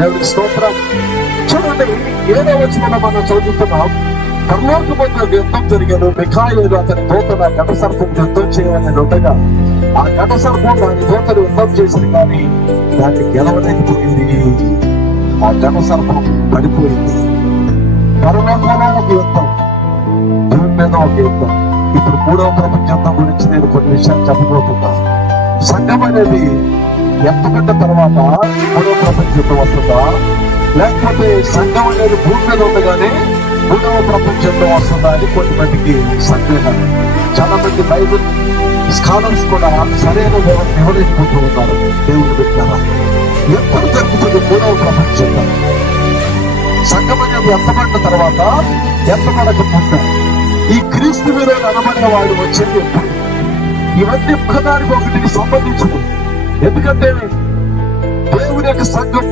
దేవుడి స్తోత్రం. చూడండి, 7వ వచనంలో మనం చదువుతున్నాం, పరలోకమందు యుద్ధం జరిగాను. మిఖాయేలు అతని దూతను ఆ ఘట సర్పం యుద్ధం చేయమని ఉండగా ఆ ఘట సర్పం దాని దూతను యుద్ధం చేసింది, కానీ దాన్ని గెలవలేకపోయింది. ఆ ఘట సర్పం పడిపోయింది. పరలోకంలో ఒక యుద్ధం, భూమి మీద ఒక యుద్ధం. ఇప్పుడు 3వ ప్రపంచ యుద్ధం గురించి నేను కొన్ని విషయాలు చెప్పబోతున్నా. సంఘం అనేది ఎత్తబడ్డ తర్వాత 3వ ప్రపంచ యుద్ధం వస్తుందా, లేకపోతే సంఘం అనేది భూమి మీద ఉండగానే 3వ ప్రపంచ యుద్ధం వస్తుందా అని కొన్ని మందికి సందేహాలు. చాలా మంది బైబిల్ స్కాలర్స్ కూడా సరైన వివరించుకుంటూ ఉన్నారు. దేవుడు పెట్టారా, ఎప్పుడు జరుగుతుంది 3వ ప్రపంచ యుద్ధం? సంఘం అనేది ఎత్తబడిన తర్వాత, ఎత్తబడక ముందు ఈ క్రీస్తు విరోధి అనబడిన వాడు వచ్చేది ఎప్పుడు? ఇవన్నీ ఒకదానికి ఒకటికి సంబంధించినవి. ఎందుకంటే దేవుని యొక్క సంఘం